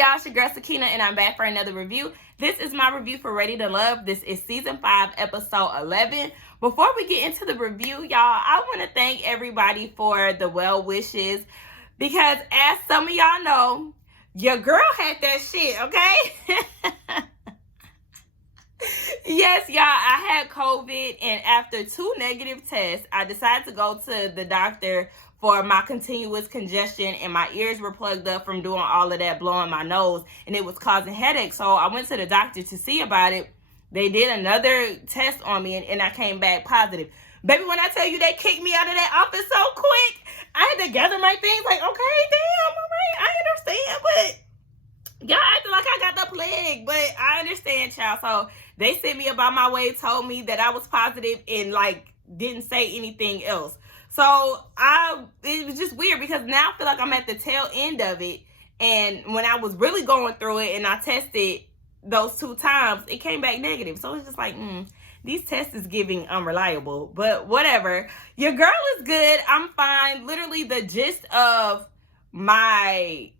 y'all? It's your girl Sakina, and I'm back for another review. This is my review for Ready to Love. This is season 5, episode 11. Before we get into the review, y'all, I want to thank everybody for the well wishes, because as some of y'all know, your girl had that shit, okay? Yes, y'all, I had COVID, and after 2 negative tests, I decided to go to the doctor for my continuous congestion, and my ears were plugged up from doing all of that blowing my nose, and it was causing headaches. So I went to the doctor to see about it. They did another test on me, and I came back positive. Baby, when I tell you they kicked me out of that office so quick, I had to gather my things like, okay, damn, all right, I understand, but y'all acting like I got the plague, but I understand, child. So they sent me about my way, told me that I was positive, and like didn't say anything else. So it was just weird, because now I feel like I'm at the tail end of it. And when I was really going through it and I tested those 2 times, it came back negative. So it's just like, these tests is giving unreliable, but whatever. Your girl is good. I'm fine. Literally the gist of my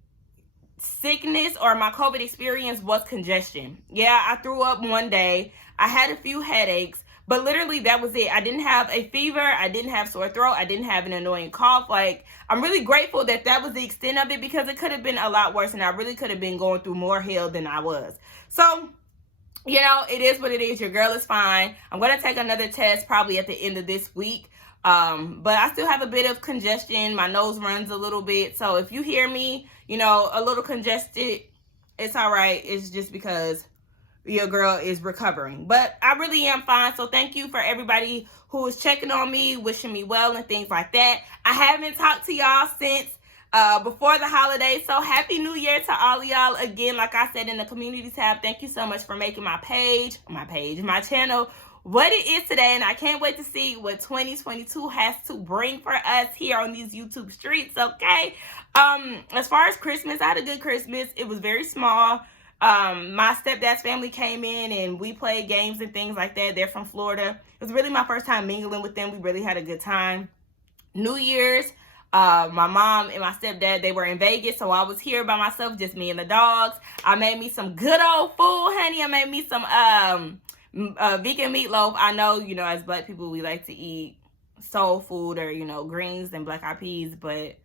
sickness or my COVID experience was congestion. Yeah, I threw up one day. I had a few headaches, but literally that was it. I didn't have a fever. I didn't have sore throat. I didn't have an annoying cough. Like, I'm really grateful that that was the extent of it, because it could have been a lot worse, and I really could have been going through more hell than I was. So, you know, it is what it is. Your girl is fine. I'm going to take another test probably at the end of this week. But I still have a bit of congestion. My nose runs a little bit. So if you hear me, you know, a little congested, it's all right. It's just because your girl is recovering. But I really am fine. So thank you for everybody who is checking on me, wishing me well, and things like that. I haven't talked to y'all since before the holidays. So happy new year to all of y'all. Again, like I said in the community tab, thank you so much for making my channel what it is today, and I can't wait to see what 2022 has to bring for us here on these YouTube streets. Okay, as far as Christmas, I had a good Christmas. It was very small. My stepdad's family came in and we played games and things like that. They're from Florida. It was really my first time mingling with them. We really had a good time. New Year's, my mom and my stepdad, they were in Vegas, so I was here by myself, just me and the dogs. I made me some good old food, honey. I made me some vegan meatloaf. I know, you know, as black people, we like to eat soul food or, you know, greens and black eyed peas, but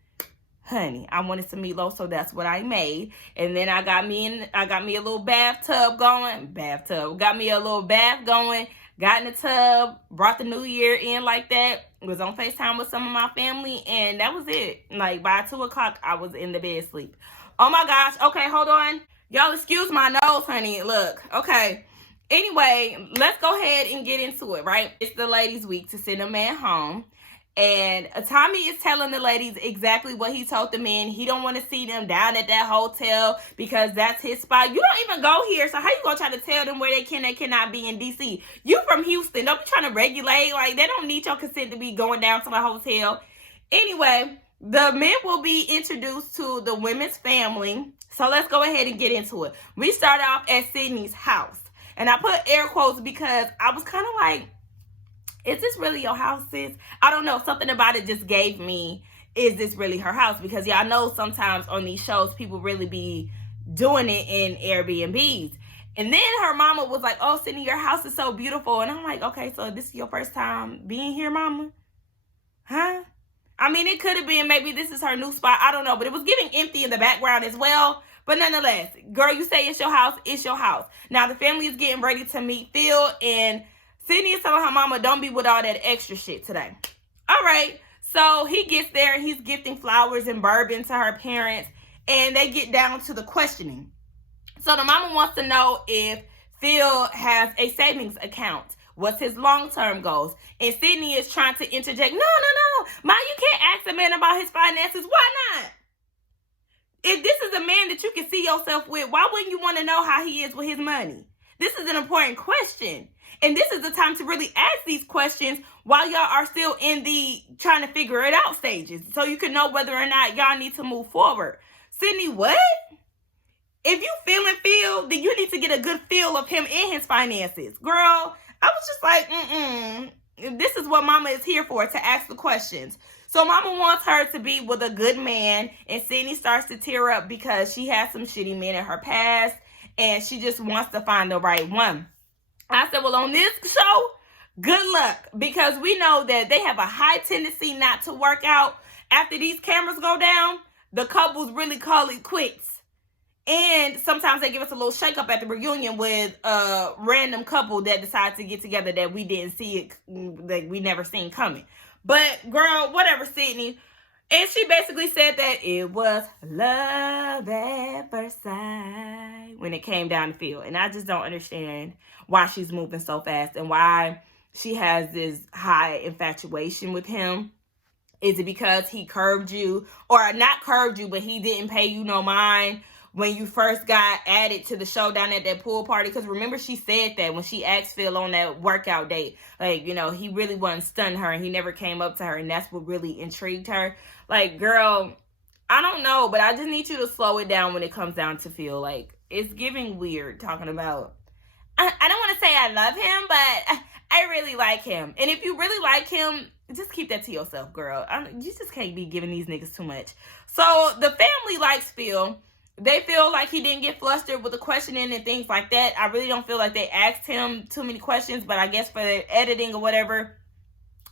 honey, I wanted some meatloaf, so that's what I made. And then I got me a little bathtub going. Got me a little bath going. Got in the tub, brought the new year in like that. Was on FaceTime with some of my family, and that was it. Like, by 2 o'clock, I was in the bed sleep. Oh my gosh. Okay, hold on. Y'all excuse my nose, honey. Look, okay. Anyway, let's go ahead and get into it, right? It's the ladies' week to send a man home. And Tommy is telling the ladies exactly what he told the men. He don't want to see them down at that hotel because that's his spot. You don't even go here, so how you gonna try to tell them where they can and cannot be in D.C.? You from Houston. Don't be trying to regulate. Like, they don't need your consent to be going down to the hotel. Anyway, the men will be introduced to the women's family. So let's go ahead and get into it. We start off at Sydney's house. And I put air quotes because I was kind of like, is this really your house, sis? I don't know. Something about it just gave me, is this really her house? Because y'all know sometimes on these shows, people really be doing it in Airbnbs. And then her mama was like, oh, Sydney, your house is so beautiful. And I'm like, okay, so this is your first time being here, mama? Huh? I mean, it could have been maybe this is her new spot. I don't know. But it was giving empty in the background as well. But nonetheless, girl, you say it's your house. It's your house. Now, the family is getting ready to meet Phil, and Sydney is telling her mama, don't be with all that extra shit today. All right. So he gets there and he's gifting flowers and bourbon to her parents, and they get down to the questioning. So the mama wants to know if Phil has a savings account. What's his long-term goals? And Sydney is trying to interject. No. Ma, you can't ask a man about his finances. Why not? If this is a man that you can see yourself with, why wouldn't you want to know how he is with his money? This is an important question. And this is the time to really ask these questions while y'all are still in the trying to figure it out stages, so you can know whether or not y'all need to move forward. Sydney, what? If you feeling Phil, then you need to get a good feel of him and his finances. Girl, I was just like, this is what mama is here for, to ask the questions. So mama wants her to be with a good man, and Sydney starts to tear up because she has some shitty men in her past, and she just wants to find the right one. I said, well, on this show, good luck, because we know that they have a high tendency not to work out. After these cameras go down, the couples really call it quits. And sometimes they give us a little shake up at the reunion with a random couple that decides to get together that we didn't see it, that we never seen coming. But girl, whatever, Sydney. And she basically said that it was love at first sight when it came down the field. And I just don't understand why she's moving so fast and why she has this high infatuation with him. Is it because he curved you, or not curved you, but he didn't pay you no mind when you first got added to the show down at that pool party? Because remember, she said that when she asked Phil on that workout date, like, you know, he really wasn't stunning her and he never came up to her, and that's what really intrigued her. Like, girl, I don't know, but I just need you to slow it down when it comes down to Phil. Like, it's giving weird talking about, I don't want to say I love him, but I really like him. And if you really like him, just keep that to yourself, girl. You just can't be giving these niggas too much. So the family likes Phil. They feel like he didn't get flustered with the questioning and things like that. I really don't feel like they asked him too many questions, but I guess for the editing or whatever,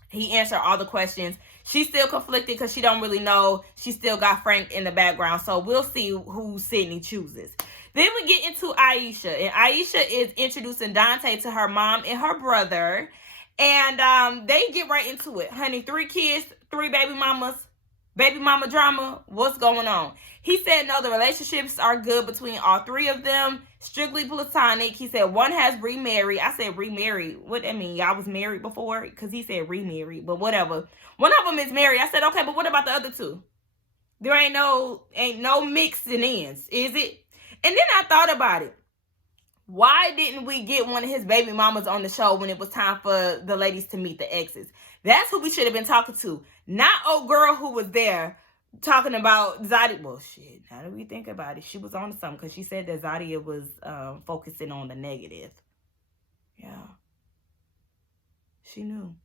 he answered all the questions. She's still conflicted because she don't really know. She still got Frank in the background. So we'll see who Sydney chooses. Then we get into Aisha. And Aisha is introducing Dante to her mom and her brother. And they get right into it. Honey, 3 kids, 3 baby mamas, baby mama drama. What's going on? He said, no, the relationships are good between all 3 of them. Strictly platonic. He said one has remarried. I said remarried. What that mean? Y'all was married before? Because he said remarried. But whatever. One of them is married. I said, okay, but what about the other 2? There ain't no mixing ends, is it? And then I thought about it. Why didn't we get one of his baby mamas on the show when it was time for the ladies to meet the exes? That's who we should have been talking to. Not old girl who was there talking about Zadia. Well, shit, now that we think about it, she was on to something because she said that Zadia was focusing on the negative. Yeah. She knew.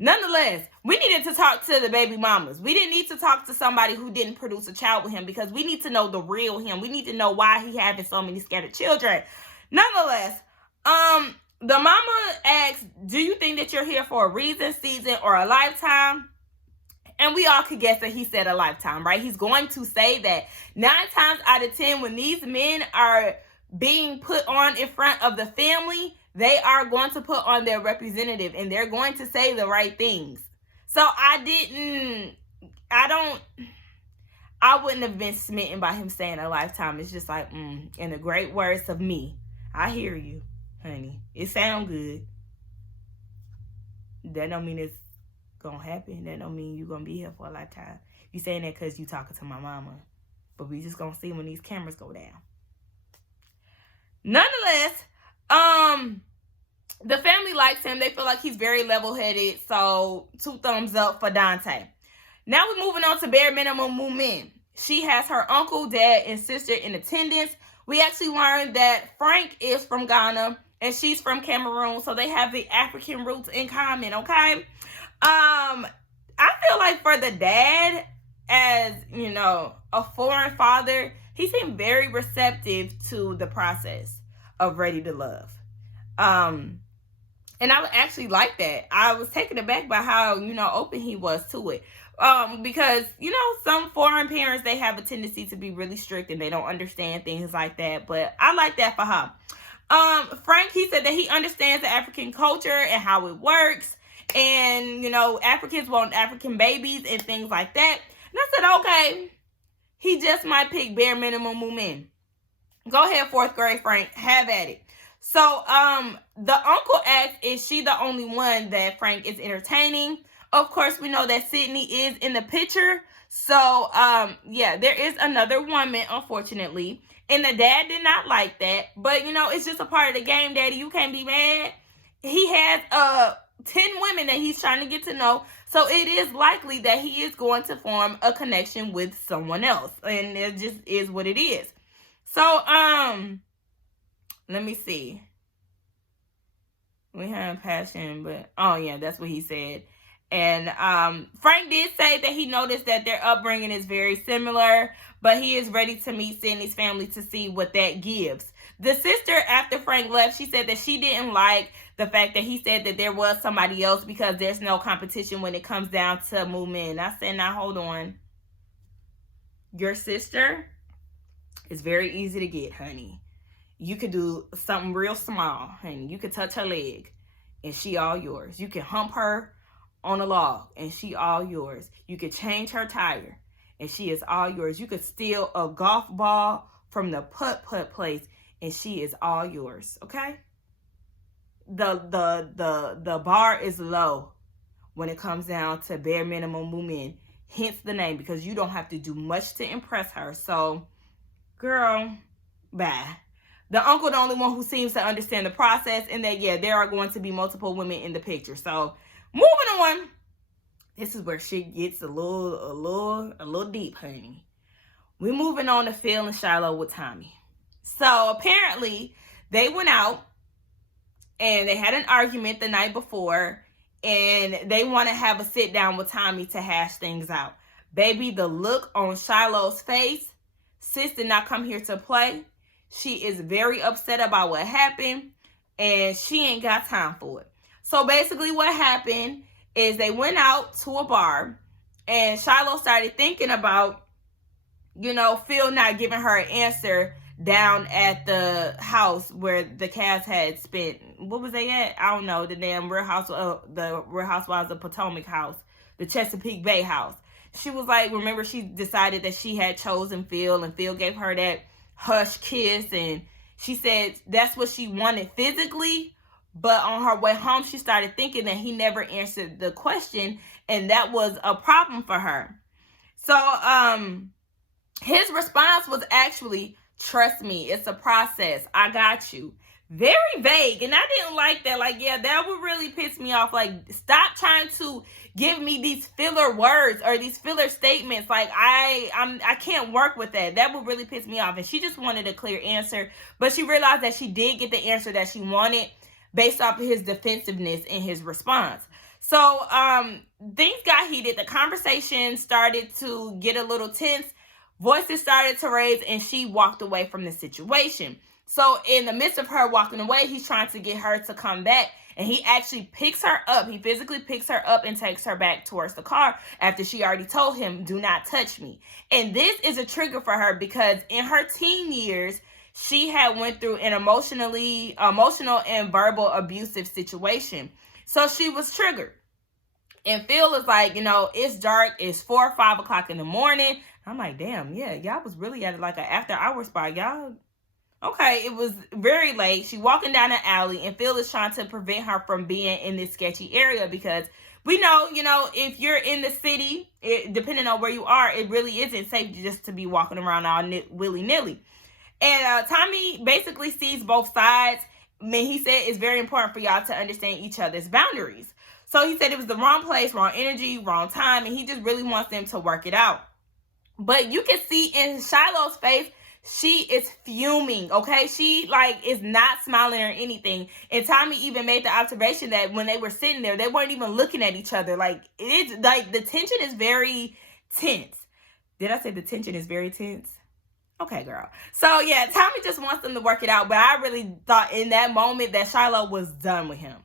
Nonetheless, we needed to talk to the baby mamas. We didn't need to talk to somebody who didn't produce a child with him because we need to know the real him. We need to know why he having so many scattered children. Nonetheless, the mama asks, do you think that you're here for a reason, season, or a lifetime? And we all could guess that he said a lifetime, right? He's going to say that 9 times out of 10, when these men are being put on in front of the family, they are going to put on their representative and they're going to say the right things. So I wouldn't have been smitten by him saying a lifetime. It's just like, in the great words of me, I hear you, honey. It sound good. That don't mean it's gonna happen. That don't mean you're gonna be here for a lifetime. You saying that because you talking to my mama. But we just gonna see when these cameras go down. Nonetheless, the family likes him. They feel like he's very level-headed. So 2 thumbs up for Dante. Now we're moving on to bare minimum movement. She has her uncle, dad, and sister in attendance. We actually learned that Frank is from Ghana and she's from Cameroon. So they have the African roots in common, okay? I feel like for the dad, as, you know, a foreign father, he seemed very receptive to the process of Ready to Love. And I actually like that. I was taken aback by how, you know, open he was to it. Because, you know, some foreign parents, they have a tendency to be really strict and they don't understand things like that. But I like that for her. Frank, he said that he understands the African culture and how it works. And, you know, Africans want African babies and things like that. And I said, okay, he just might pick bare minimum movement. Go ahead, 4th grade Frank. Have at it. So, the uncle asked, is she the only one that Frank is entertaining? Of course, we know that Sydney is in the picture. So, yeah, there is another woman, unfortunately. And the dad did not like that. But, you know, it's just a part of the game, Daddy. You can't be mad. He has 10 women that he's trying to get to know. So it is likely that he is going to form a connection with someone else. And it just is what it is. So, let me see. We have passion, but, oh yeah, that's what he said. And Frank did say that he noticed that their upbringing is very similar, but he is ready to meet Sydney's family to see what that gives. The sister, after Frank left, she said that she didn't like the fact that he said that there was somebody else because there's no competition when it comes down to movement. I said, now hold on. Your sister is very easy to get, honey. You could do something real small, honey. You could touch her leg and she all yours. You can hump her on a log and she all yours. You could change her tire and she is all yours. You could steal a golf ball from the putt-putt place and she is all yours. Okay? The bar is low when it comes down to bare minimum movement. Hence the name, because you don't have to do much to impress her. So, girl, bye. The uncle, the only one who seems to understand the process, and that, yeah, there are going to be multiple women in the picture. So, moving on. This is where shit gets a little deep, honey. We're moving on to Phil and Shiloh with Tommy. So, apparently, they went out, and they had an argument the night before, and they want to have a sit down with Tommy to hash things out. Baby, the look on Shiloh's face, sis did not come here to play. She is very upset about what happened, and she ain't got time for it. So basically what happened is they went out to a bar, and Shiloh started thinking about, Phil not giving her an answer down at the house where the Cavs had spent. What was they at? I don't know. The damn Real Housewives of Potomac house, the Chesapeake Bay house. She was like, remember, she decided that she had chosen Phil, and Phil gave her that hush kiss, and she said that's what she wanted physically, but on her way home she started thinking that he never answered the question, and that was a problem for her. So his response was actually, trust me, it's a process, I got you. Very vague, and I didn't like that. Like, yeah, that would really piss me off. Like, stop trying to give me these filler words or these filler statements. Like, I can't work with that. That would really piss me off. And she just wanted a clear answer, but she realized that she did get the answer that she wanted based off of his defensiveness in his response. So things got heated. The conversation started to get a little tense. Voices started to raise, and she walked away from the situation. So in the midst of her walking away, he's trying to get her to come back, and he actually picks her up. He physically picks her up and takes her back towards the car after she already told him, do not touch me. And this is a trigger for her because in her teen years, she had went through an emotional and verbal abusive situation. So she was triggered. And Phil is like, it's dark. It's 4 or 5 o'clock in the morning. I'm like, damn, yeah, y'all was really at like an after hour spot. Y'all. Okay, it was very late. She walking down the alley, and Phil is trying to prevent her from being in this sketchy area because we know, if you're in the city, depending on where you are, it really isn't safe just to be walking around all willy-nilly. And Tommy basically sees both sides. I mean, he said it's very important for y'all to understand each other's boundaries. So he said it was the wrong place, wrong energy, wrong time, and he just really wants them to work it out. But you can see in Shiloh's face, she is fuming, okay? She, is not smiling or anything. And Tommy even made the observation that when they were sitting there, they weren't even looking at each other. The tension is very tense. Did I say the tension is very tense? Okay, girl. So, yeah, Tommy just wants them to work it out. But I really thought in that moment that Shiloh was done with him.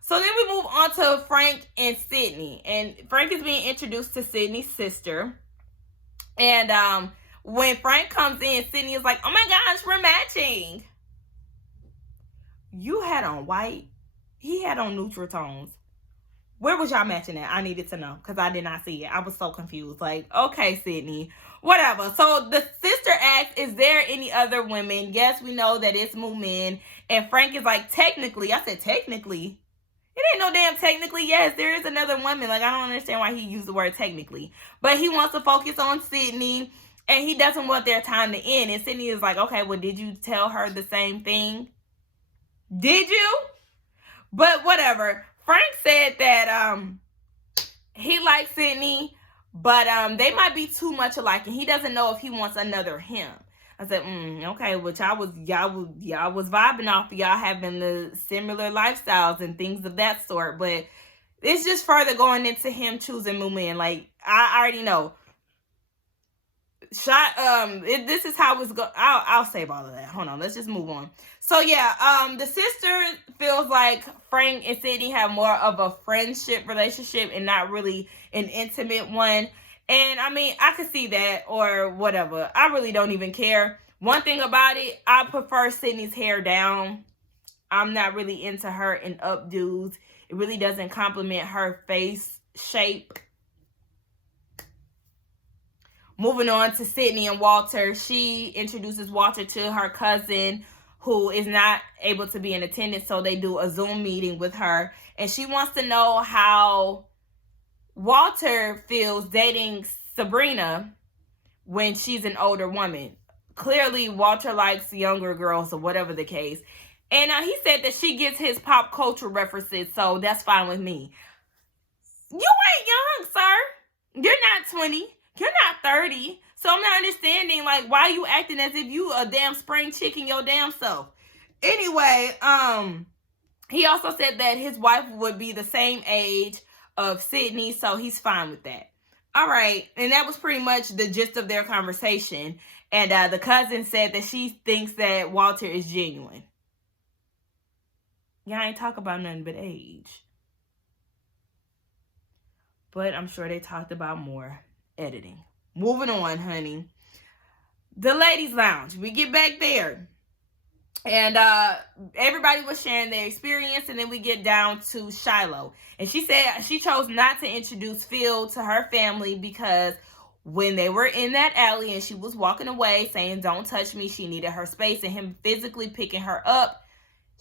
So then we move on to Frank and Sydney. And Frank is being introduced to Sydney's sister. And when Frank comes in, Sydney is like, oh my gosh, we're matching. You had on white. He had on neutral tones. Where was y'all matching at? I needed to know because I did not see it. I was so confused. Like, okay, Sydney, whatever. So the sister asks, is there any other women? Yes, we know that it's men. And Frank is like, technically. I said, technically? It ain't no damn technically. Yes, there is another woman. Like, I don't understand why he used the word technically. But he wants to focus on Sydney. And he doesn't want their time to end. And Sydney is like, okay, well, did you tell her the same thing? Did you? But whatever. Frank said that he likes Sydney, but they might be too much alike, and he doesn't know if he wants another him. I said, okay, well, y'all was vibing off of y'all having the similar lifestyles and things of that sort, but it's just further going into him choosing Moomin. Like, I already know. This is how it's go. I'll save all of that. Hold on, let's just move on. So yeah, the sister feels like Frank and Sydney have more of a friendship relationship and not really an intimate one. And I mean, I could see that or whatever. I really don't even care. One thing about it, I prefer Sydney's hair down. I'm not really into her in updos. It really doesn't complement her face shape. Moving on to Sydney and Walter, she introduces Walter to her cousin who is not able to be in attendance, so they do a Zoom meeting with her. And she wants to know how Walter feels dating Sabrina when she's an older woman. Clearly, Walter likes younger girls or whatever the case. And he said that she gets his pop culture references, so that's fine with me. You ain't young, sir. You're not 20. You're not 30. So I'm not understanding, like, why you acting as if you a damn spring chicken your damn self. Anyway, he also said that his wife would be the same age of Sydney, so he's fine with that. All right, and that was pretty much the gist of their conversation. And the cousin said that she thinks that Walter is genuine. Y'all ain't talk about nothing but age. But I'm sure they talked about more editing. Moving on, honey. The ladies' lounge. We get back there. And everybody was sharing their experience. And then we get down to Shiloh. And she said she chose not to introduce Phil to her family because when they were in that alley and she was walking away saying, "Don't touch me," she needed her space, and him physically picking her up.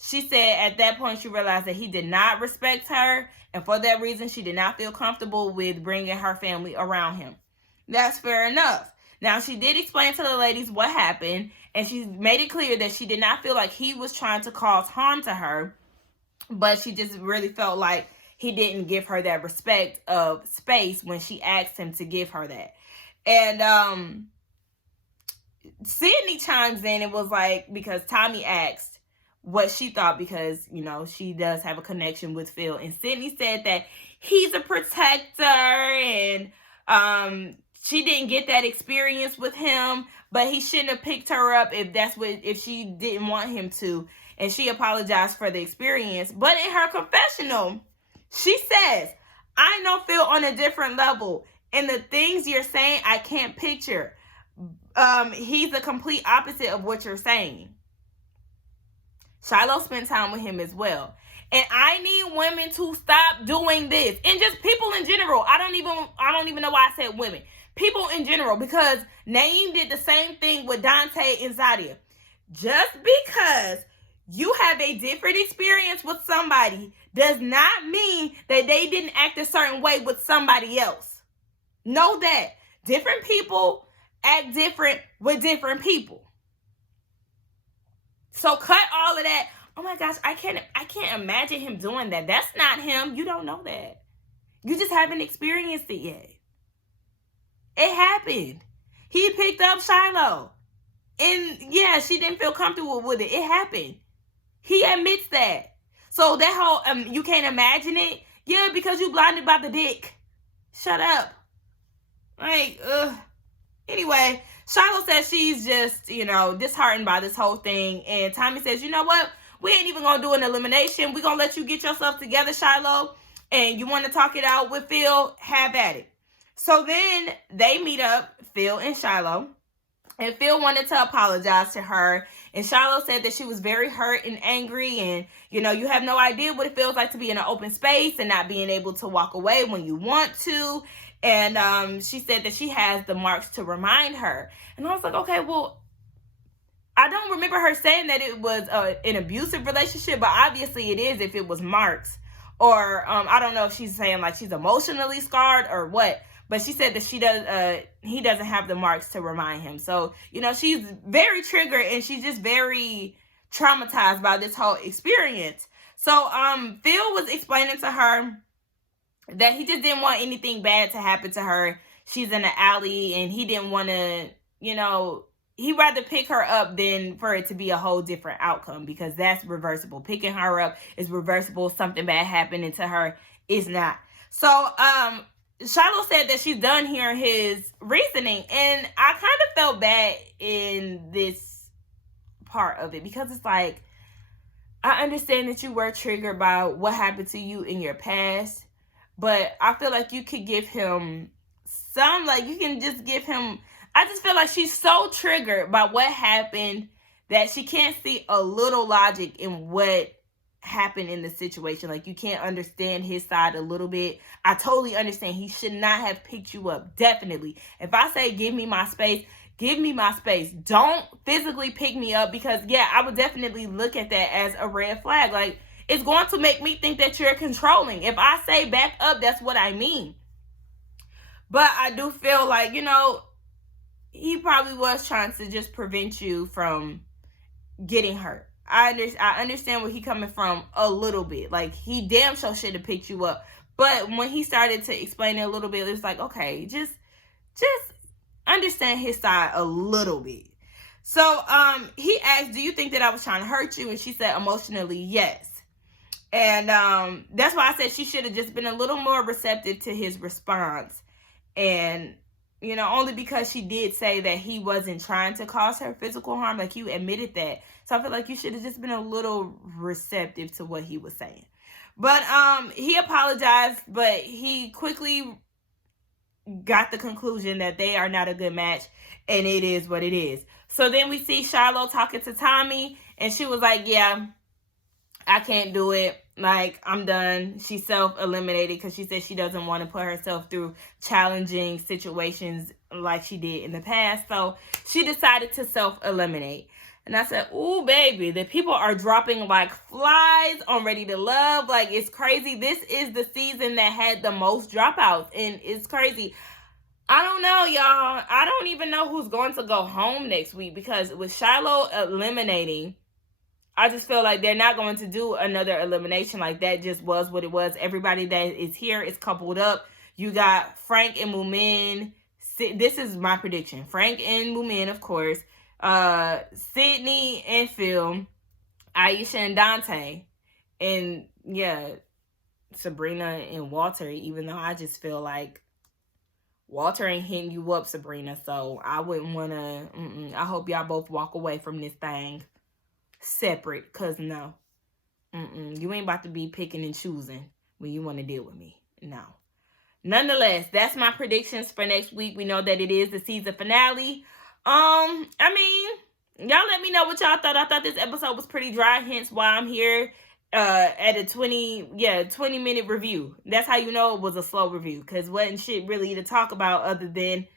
She said at that point she realized that he did not respect her, and for that reason she did not feel comfortable with bringing her family around him. That's fair enough. Now, she did explain to the ladies what happened, and she made it clear that she did not feel like he was trying to cause harm to her, but she just really felt like he didn't give her that respect of space when she asked him to give her that. And Sydney chimes in and was like, because Tommy asked what she thought, because, you know, she does have a connection with Phil. And Sydney said that he's a protector and she didn't get that experience with him, but he shouldn't have picked her up if she didn't want him to. And she apologized for the experience. But in her confessional, she says, "I know Phil on a different level, and the things you're saying I can't picture. He's the complete opposite of what you're saying." Shiloh spent time with him as well. And I need women to stop doing this. And just people in general. I don't even know why I said women. People in general. Because Naeem did the same thing with Dante and Zadia. Just because you have a different experience with somebody does not mean that they didn't act a certain way with somebody else. Know that. Different people act different with different people. So cut all of that. Oh my gosh, I can't imagine him doing that. That's not him. You don't know that. You just haven't experienced it yet. It happened. He picked up Shiloh. And yeah, she didn't feel comfortable with it. It happened. He admits that. So that whole, you can't imagine it? Yeah, because you blinded by the dick. Shut up. Like, Anyway, Shiloh says she's just, disheartened by this whole thing. And Tommy says, "You know what? We ain't even going to do an elimination. We're going to let you get yourself together, Shiloh. And you want to talk it out with Phil? Have at it." So then they meet up, Phil and Shiloh. And Phil wanted to apologize to her. And Shiloh said that she was very hurt and angry. And, you have no idea what it feels like to be in an open space and not being able to walk away when you want to. And she said that she has the marks to remind her. And I was like, okay, well, I don't remember her saying that it was an abusive relationship, but obviously it is if it was marks. Or I don't know if she's saying like she's emotionally scarred or what. But she said that he doesn't have the marks to remind him. So, she's very triggered and she's just very traumatized by this whole experience. So Phil was explaining to her that he just didn't want anything bad to happen to her. She's in the alley and he didn't want to, he'd rather pick her up than for it to be a whole different outcome, because that's reversible. Picking her up is reversible. Something bad happening to her it's not. So, Shiloh said that she's done hearing his reasoning, and I kind of felt bad in this part of it because it's like, I understand that you were triggered by what happened to you in your past, but I feel like you could give him some, like, you can just give him, I just feel like she's so triggered by what happened that she can't see a little logic in what happened in the situation. Like, you can't understand his side a little bit. I totally understand he should not have picked you up. Definitely. If I say give me my space, give me my space. Don't physically pick me up, because yeah, I would definitely look at that as a red flag. Like, it's going to make me think that you're controlling. If I say back up, that's what I mean. But I do feel like, you know, he probably was trying to just prevent you from getting hurt. I understand where he coming from a little bit. Like, he damn sure should have picked you up. But when he started to explain it a little bit, it's like, okay, just understand his side a little bit. So he asked, do you think that I was trying to hurt you? And she said, emotionally, yes. And that's why I said she should have just been a little more receptive to his response. And, you know, only because she did say that he wasn't trying to cause her physical harm. Like, you admitted that. So I feel like you should have just been a little receptive to what he was saying. But he apologized, but he quickly got the conclusion that they are not a good match, and it is what it is. So then we see Shiloh talking to Tommy, and she was like, yeah, I can't do it. Like, I'm done. She self-eliminated because she said she doesn't want to put herself through challenging situations like she did in the past. So she decided to self-eliminate. And I said, ooh, baby, the people are dropping like flies on Ready to Love. Like, it's crazy. This is the season that had the most dropouts, and it's crazy. I don't know, y'all. I don't even know who's going to go home next week, because with Shiloh eliminating, I just feel like they're not going to do another elimination. Like, that just was what it was. Everybody that is here is coupled up. You got Frank and Moomin. This is my prediction. Frank and Moomin, of course. Sydney and Phil. Aisha and Dante. And, yeah, Sabrina and Walter. Even though I just feel like Walter ain't hitting you up, Sabrina. So I wouldn't want to. I hope y'all both walk away from this thing separate, because no, you ain't about to be picking and choosing when you want to deal with me. No. Nonetheless, that's my predictions for next week. We know that it is the season finale. I mean, y'all let me know what y'all thought. I thought this episode was pretty dry, hence why I'm here at a 20-minute review. That's how you know it was a slow review, because wasn't shit really to talk about other than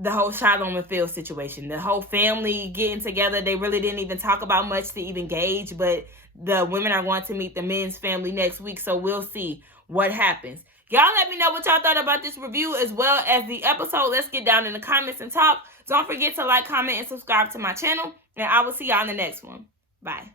the whole Shiloh and Phil situation. The whole family getting together, they really didn't even talk about much to even gauge, but the women are going to meet the men's family next week, so we'll see what happens. Y'all let me know what y'all thought about this review as well as the episode. Let's get down in the comments and talk. Don't forget to like, comment, and subscribe to my channel, and I will see y'all in the next one. Bye.